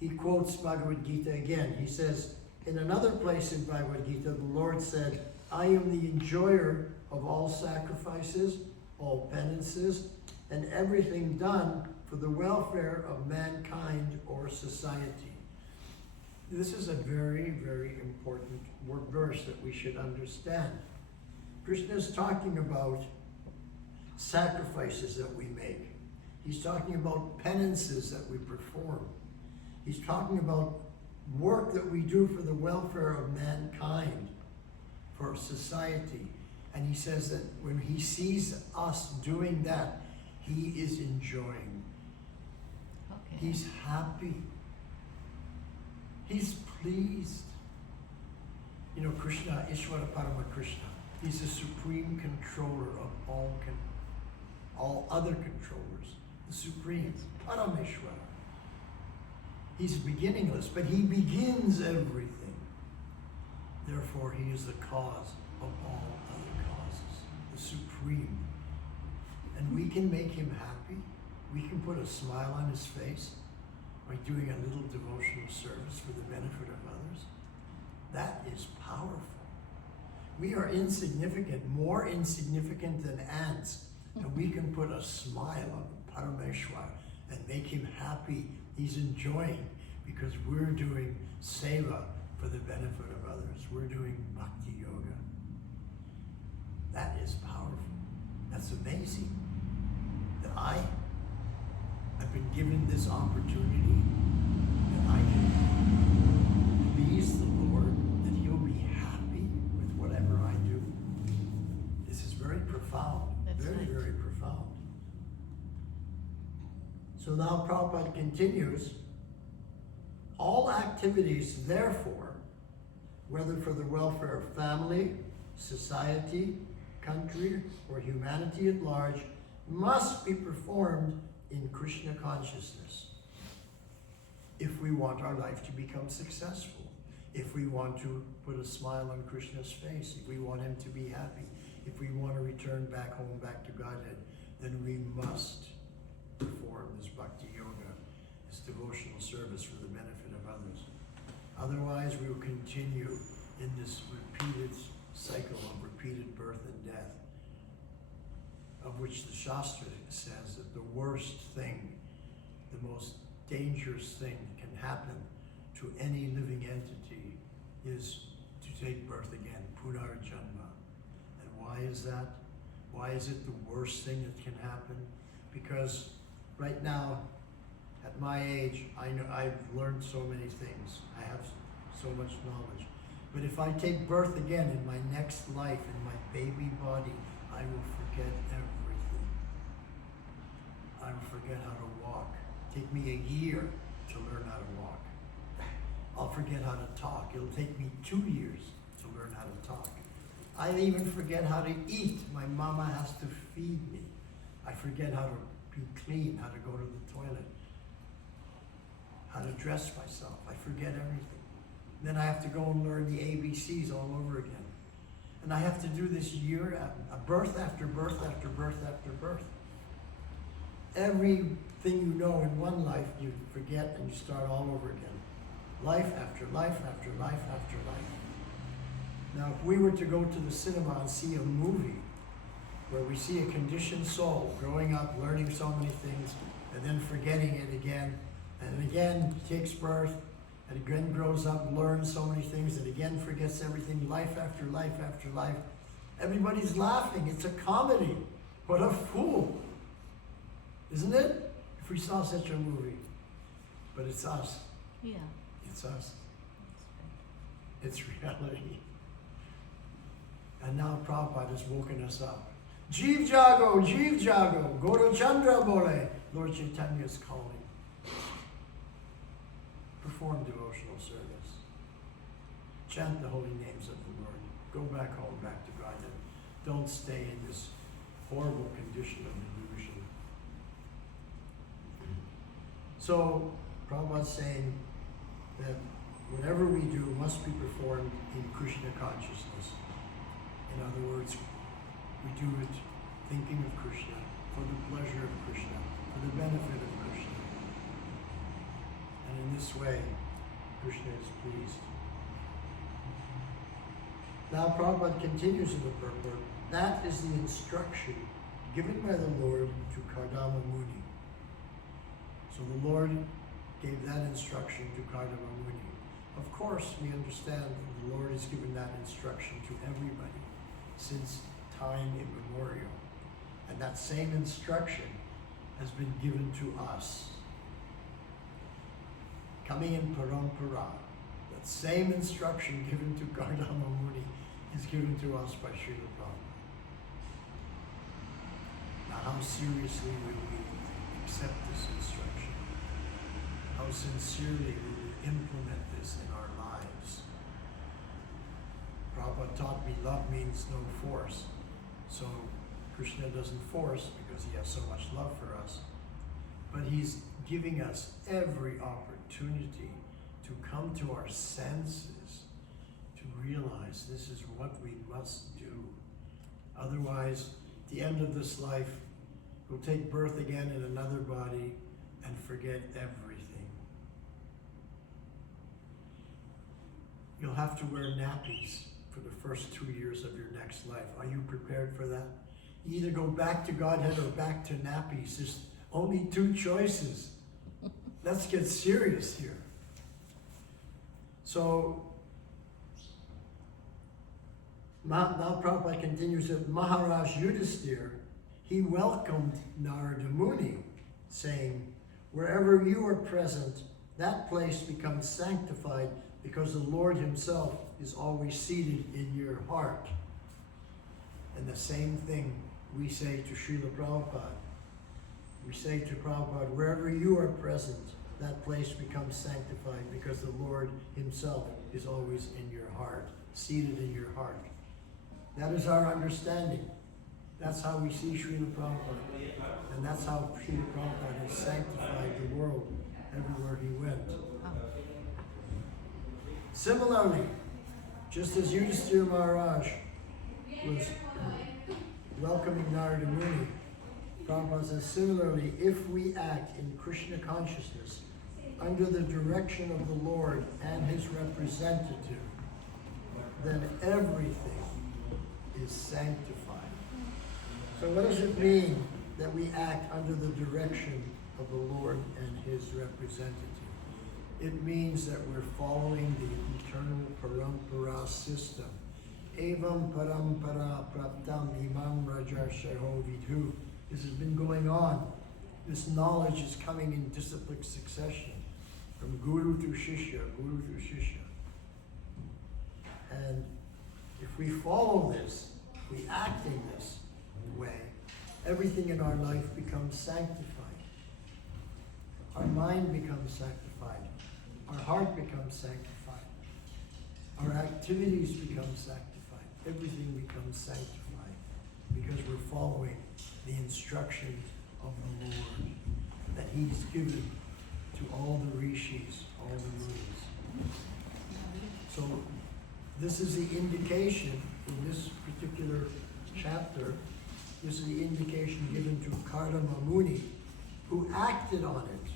he quotes Bhagavad Gita again. He says, in another place in Bhagavad Gita, the Lord said, I am the enjoyer of all sacrifices, all penances, and everything done for the welfare of mankind or society. This is a very, very important verse that we should understand. Krishna is talking about sacrifices that we make. He's talking about penances that we perform. He's talking about work that we do for the welfare of mankind, for society. And he says that when he sees us doing that, he is enjoying. Okay. He's happy. He's pleased. You know, Krishna, Ishvara Parama Krishna, he's the supreme controller of all other controllers. The supreme, Parameshwara. He's beginningless, but he begins everything. Therefore, he is the cause of all other causes, the supreme. And we can make him happy. We can put a smile on his face by doing a little devotional service for the benefit of others. That is powerful. We are insignificant, more insignificant than ants, and we can put a smile on Parameshwar and make him happy. He's enjoying because we're doing seva for the benefit of others. We're doing bhakti yoga. That is powerful. That's amazing. That I have been given this opportunity, that I can please the Lord, that he'll be happy with whatever I do. This is very profound. That's very, right. very profound. So now Prabhupada continues, all activities, therefore, whether for the welfare of family, society, country, or humanity at large, must be performed in Krishna consciousness. If we want our life to become successful, if we want to put a smile on Krishna's face, if we want him to be happy, if we want to return back home, back to Godhead, then we must perform this bhakti yoga, this devotional service for the benefit of others. Otherwise, we will continue in this repeated cycle of repeated birth and death, of which the Shastra says that the worst thing, the most dangerous thing that can happen to any living entity is to take birth again, punarjanma. And why is that? Why is it the worst thing that can happen? Because right now, at my age, I know I've learned so many things. I have so much knowledge. But if I take birth again in my next life, in my baby body, I will forget everything. I will forget how to walk. Take me a year to learn how to walk. I'll forget how to talk. It'll take me 2 years to learn how to talk. I even forget how to eat. My mama has to feed me. I forget how to be clean, how to go to the toilet, how to dress myself. I forget everything. Then I have to go and learn the ABCs all over again. And I have to do this year, birth after birth after birth after birth. Everything you know in one life, you forget and you start all over again. Life after life after life after life. Now, if we were to go to the cinema and see a movie where we see a conditioned soul growing up, learning so many things, and then forgetting it again, and again takes birth, and again grows up, learns so many things, and again forgets everything, life after life after life. Everybody's laughing. It's a comedy. What a fool. Isn't it? If we saw such a movie. But it's us. Yeah. It's us. It's reality. And now Prabhupada has woken us up. Jeev Jago, Jeev Jago, Guru Chandra Bole. Lord Chaitanya is calling. Perform devotional service. Chant the holy names of the Lord. Go back home, back to God. And don't stay in this horrible condition of delusion. So, Prabhupada's saying that whatever we do must be performed in Krishna consciousness. In other words, we do it thinking of Krishna, for the pleasure of Krishna, for the benefit of Krishna. And in this way, Krishna is pleased. Now Prabhupada continues in the purport. That is the instruction given by the Lord to Kardama Muni. So the Lord gave that instruction to Kardama Muni. Of course, we understand that the Lord has given that instruction to everybody since time immemorial. And that same instruction has been given to us. Coming in parampara, that same instruction given to Kardama Muni is given to us by Srila Prabhupada. Now, how seriously will we accept this instruction? How sincerely will we implement this in our lives? Prabhupada taught me love means no force. So Krishna doesn't force because he has so much love for us. But he's giving us every opportunity to come to our senses, to realize this is what we must do. Otherwise, at the end of this life, we'll take birth again in another body and forget everything. You'll have to wear nappies for the first 2 years of your next life. Are you prepared for that? You either go back to Godhead or back to nappies. There's only two choices. Let's get serious here. So, now Prabhupada continues that Maharaj Yudhisthira, he welcomed Narada Muni, saying, wherever you are present, that place becomes sanctified because the Lord himself is always seated in your heart. And the same thing we say to Srila Prabhupada. We say to Prabhupada, wherever you are present, that place becomes sanctified because the Lord himself is always in your heart, seated in your heart. That is our understanding. That's how we see Srila Prabhupada. And that's how Srila Prabhupada has sanctified the world everywhere he went. Similarly, just as Yudhisthira Maharaj was welcoming Narada Muni, Prabhupada says, similarly, if we act in Krishna consciousness under the direction of the Lord and his representative, then everything is sanctified. So what does it mean that we act under the direction of the Lord and his representative? It means that we're following the eternal parampara system. Evam parampara praptam imam rajarshaho vidhu. This has been going on. This knowledge is coming in disciplic succession, from guru to shishya, guru to shishya. And if we follow this, if we act in this way, everything in our life becomes sanctified. Our mind becomes sanctified. Our heart becomes sanctified. Our activities become sanctified. Everything becomes sanctified because we're following the instructions of the Lord that he's given to all the rishis, all the munis. So this is the indication in this particular chapter. This is the indication given to Kardama Muni, who acted on it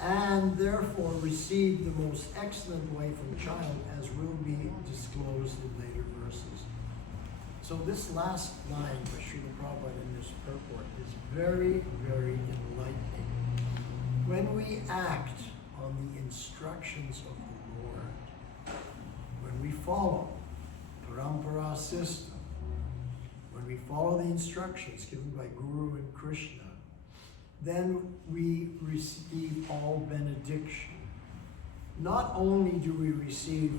and therefore received the most excellent wife and child, as will be disclosed in later verses. So this last line by Srila Prabhupada in this purport is very, very enlightening. When we act on the instructions of the Lord, when we follow parampara system, when we follow the instructions given by Guru and Krishna, then we receive all benediction. Not only do we receive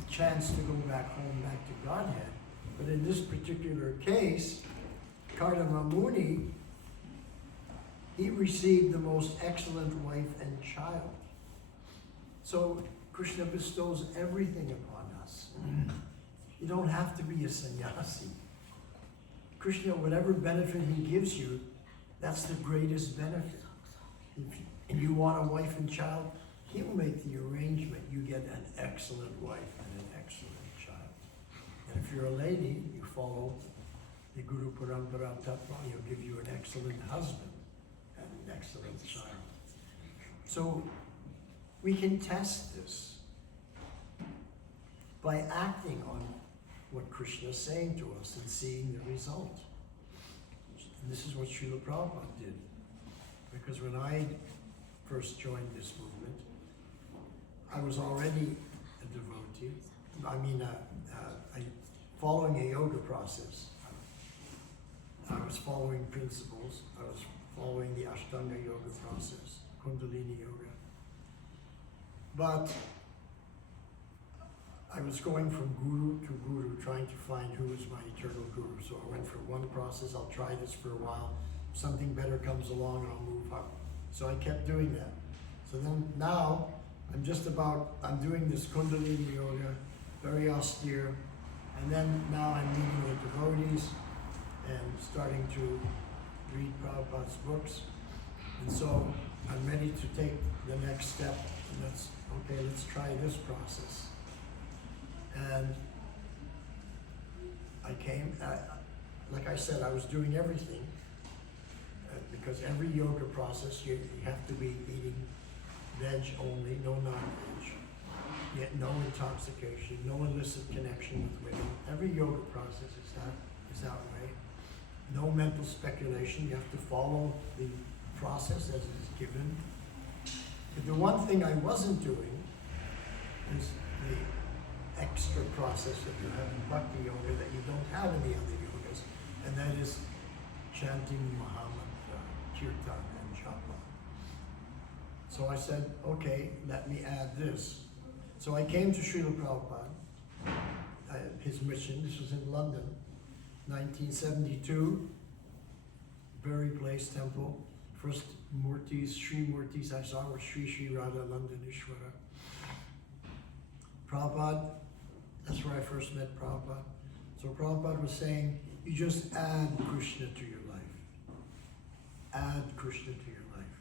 the chance to go back home, back to Godhead, but in this particular case, Kardama Muni, he received the most excellent wife and child. So Krishna bestows everything upon us. You don't have to be a sannyasi. Krishna, whatever benefit he gives you, that's the greatest benefit. If you want a wife and child, he will make the arrangement. You get an excellent wife and an excellent child. And if you're a lady, you follow the Guru Parampara Tattva, he'll give you an excellent husband and an excellent child. So we can test this by acting on what Krishna is saying to us and seeing the result. And this is what Srila Prabhupada did. Because when I first joined this movement, I was already a devotee. Following a yoga process. I was following principles. I was following the Ashtanga yoga process, Kundalini yoga. But I was going from guru to guru, trying to find who was my eternal guru. So I went for one process, I'll try this for a while. Something better comes along, I'll move up. So I kept doing that. So then now, I'm doing this Kundalini yoga, very austere. And then now I'm meeting the devotees and starting to read Prabhupada's books. And so I'm ready to take the next step. And let's try this process. And I came, like I said, I was doing everything. Because every yoga process, you have to be eating veg only, no non-veg. Yet no intoxication, no illicit connection with women. Every yoga process is that way. No mental speculation. You have to follow the process as it is given. But the one thing I wasn't doing is the extra process that you have in Bhakti Yoga that you don't have in the other yogas, and that is chanting Muhammad, Kirtan, and Japa. So I said, okay, let me add this. So I came to Srila Prabhupada, his mission. This was in London, 1972, Bury Place Temple. First Murtis, Sri Murtis I saw were Sri Sri Radha Landanishwara. Prabhupada, that's where I first met Prabhupada. So Prabhupada was saying, you just add Krishna to your life. Add Krishna to your life.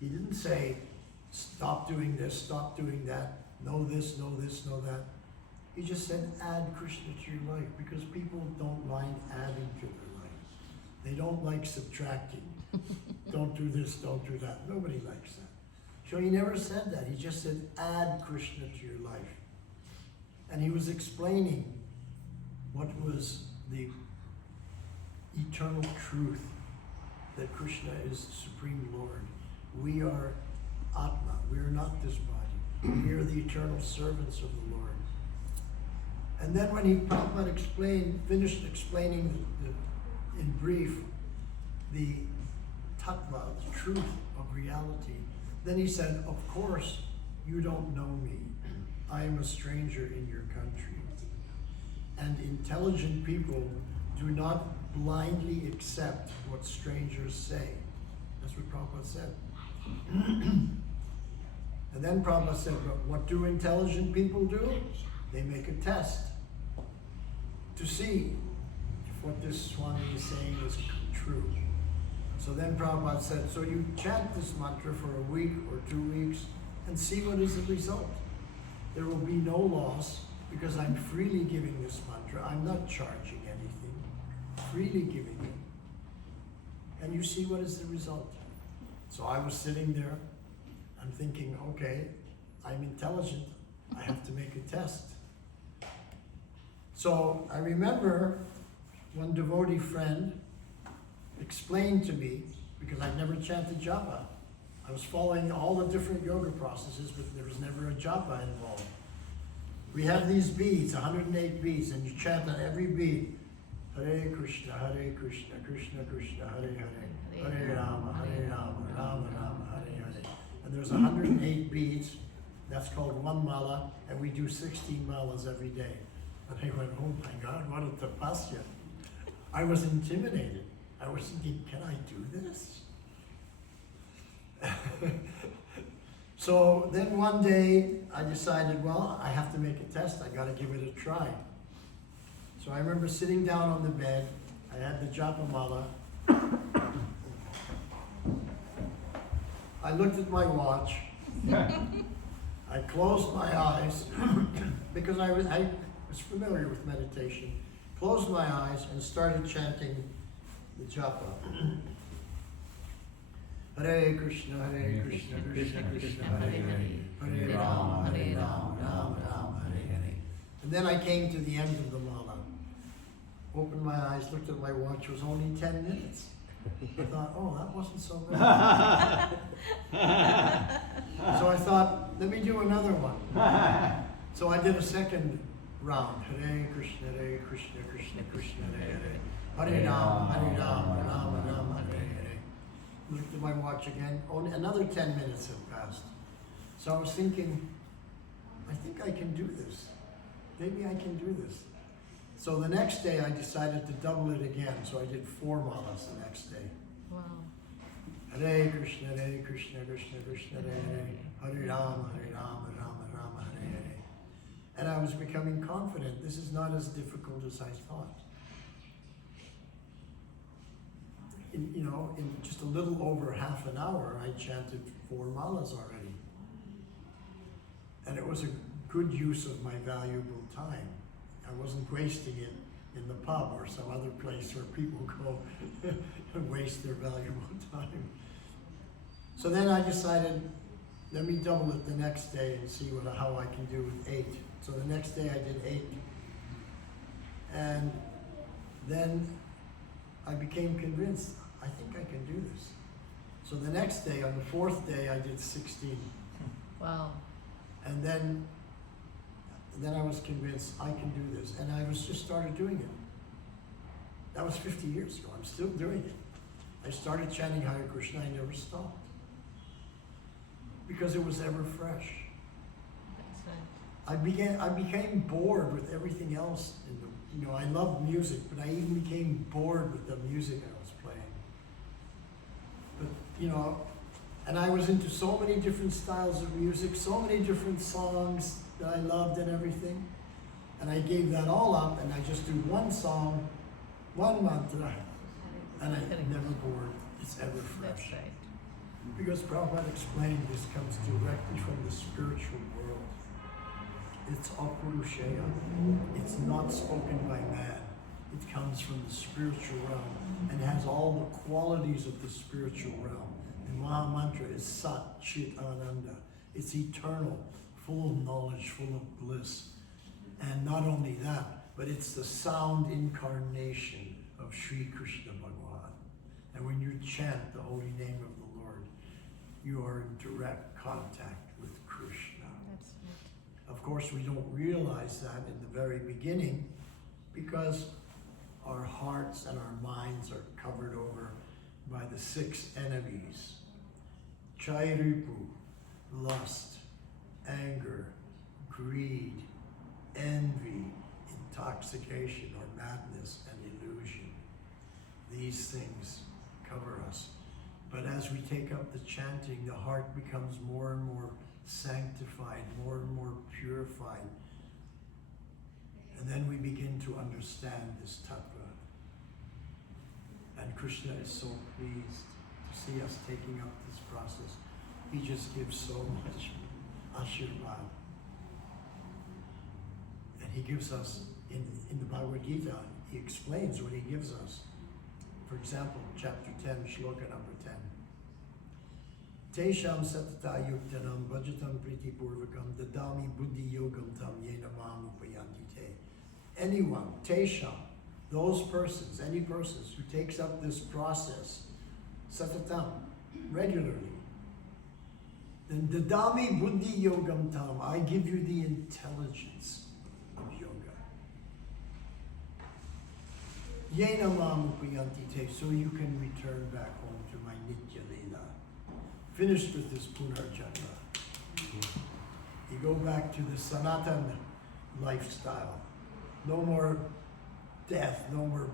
He didn't say, stop doing this, stop doing that, know this, know this, know that. He just said, add Krishna to your life, because people don't mind adding to their life. They don't like subtracting. Don't do this, don't do that. Nobody likes that. So he never said that. He just said, add Krishna to your life. And he was explaining what was the eternal truth, that Krishna is the Supreme Lord. We are Atma. We are not this body. We are the eternal servants of the Lord. And then when Prabhupada finished explaining in brief the tattva, the truth of reality, then he said, of course, you don't know me. I am a stranger in your country. And intelligent people do not blindly accept what strangers say. That's what Prabhupada said. And then Prabhupada said, but what do intelligent people do? They make a test to see if what this Swami is saying is true. So then Prabhupada said, so you chant this mantra for a week or 2 weeks and see what is the result. There will be no loss because I'm freely giving this mantra. I'm not charging anything. Freely giving it. And you see what is the result. So I was sitting there, I'm thinking, okay, I'm intelligent. I have to make a test. So I remember one devotee friend explained to me, because I'd never chanted japa. I was following all the different yoga processes, but there was never a japa involved. We have these beads, 108 beads, and you chant on every bead, Hare Krishna, Krishna Krishna, Hare Hare, Hare Rama, Rama Rama, Hare Hare. And there's 108 beads. That's called one mala, and we do 16 malas every day. And I went, oh my God, what a tapasya. I was intimidated. I was thinking, can I do this? So then one day I decided, well, I have to make a test. I got to give it a try. So I remember sitting down on the bed. I had the japa mala. I looked at my watch. I closed my eyes because I was familiar with meditation. Closed my eyes and started chanting the japa. Hare Krishna, Krishna Krishna, Hare Hare, Hare Rama, Rama Rama, Hare Hare. And then I came to the end of the mala. Opened my eyes, looked at my watch, it was only 10 minutes. I thought, oh, that wasn't so bad. So I thought, let me do another one. So I did a second round. Hare Krishna, Krishna Krishna, Hare Hare. Hare Rama, Rama Rama, Hare Hare. Looked at my watch again. Only another 10 minutes had passed. So I was thinking, I think I can do this. Maybe I can do this. So the next day I decided to double it again. So I did 4 malas the next day. Wow. Hare Krishna, Krishna Krishna, Hare Hare. Hare Rama, Rama Rama, Hare Hare. And I was becoming confident. This is not as difficult as I thought. In just a little over half an hour, I chanted 4 malas already. And it was a good use of my valuable time. I wasn't wasting it in the pub or some other place where people go and waste their valuable time. So then I decided, let me double it the next day and see how I can do with 8. So the next day I did 8. And then I became convinced, I think I can do this. So the next day, on the 4th day, I did 16. Wow. And then I was convinced I can do this. And I just started doing it. That was 50 years ago. I'm still doing it. I started chanting Hare Krishna, I never stopped. Because it was ever fresh. That's right. I became bored with everything else. I loved music, but I even became bored with the music I was playing. But, and I was into so many different styles of music, so many different songs that I loved and everything. And I gave that all up, and I just do one song, one mantra, and I'm never bored. It's ever fresh. That's right. Because Prabhupada explained this comes directly from the spiritual world. It's apurusheya. It's not spoken by man. It comes from the spiritual realm and has all the qualities of the spiritual realm. The Maha Mantra is Sat Chit Ananda. It's eternal, full of knowledge, full of bliss. And not only that, but it's the sound incarnation of Sri Krishna Bhagavan. And when you chant the holy name of the Lord, you are in direct contact with Krishna. That's right. Of course, we don't realize that in the very beginning because our hearts and our minds are covered over by the 6 enemies. Chairipu, lust, anger, greed, envy, intoxication or madness and illusion. These things cover us. But as we take up the chanting, the heart becomes more and more sanctified, more and more purified. And then we begin to understand this tattva. And Krishna is so pleased to see us taking up this process. He just gives so much ashirvad. And he gives us, in the Bhagavad Gita, he explains what he gives us. For example, chapter 10, shloka number 10. Tesham satata yuktanam bhajatam priti purvakam dadami buddhi yogam tam yena mam upayanti te. Anyone, Tesham, those persons, any persons who takes up this process, satatam, regularly, then dadami buddhi yogam tam, I give you the intelligence of yoga. Yena mam upayanti te, so you can return back home to my nitya lila. Finished with this punarjanma. You go back to the Sanatan lifestyle. No more death, no more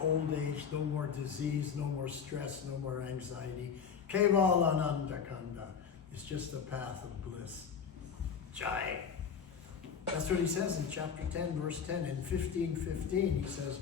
old age, no more disease, no more stress, no more anxiety. Keval Ananda Kanda. It's just a path of bliss. Jai. That's what he says in chapter 10, verse 10. In 15:15, he says,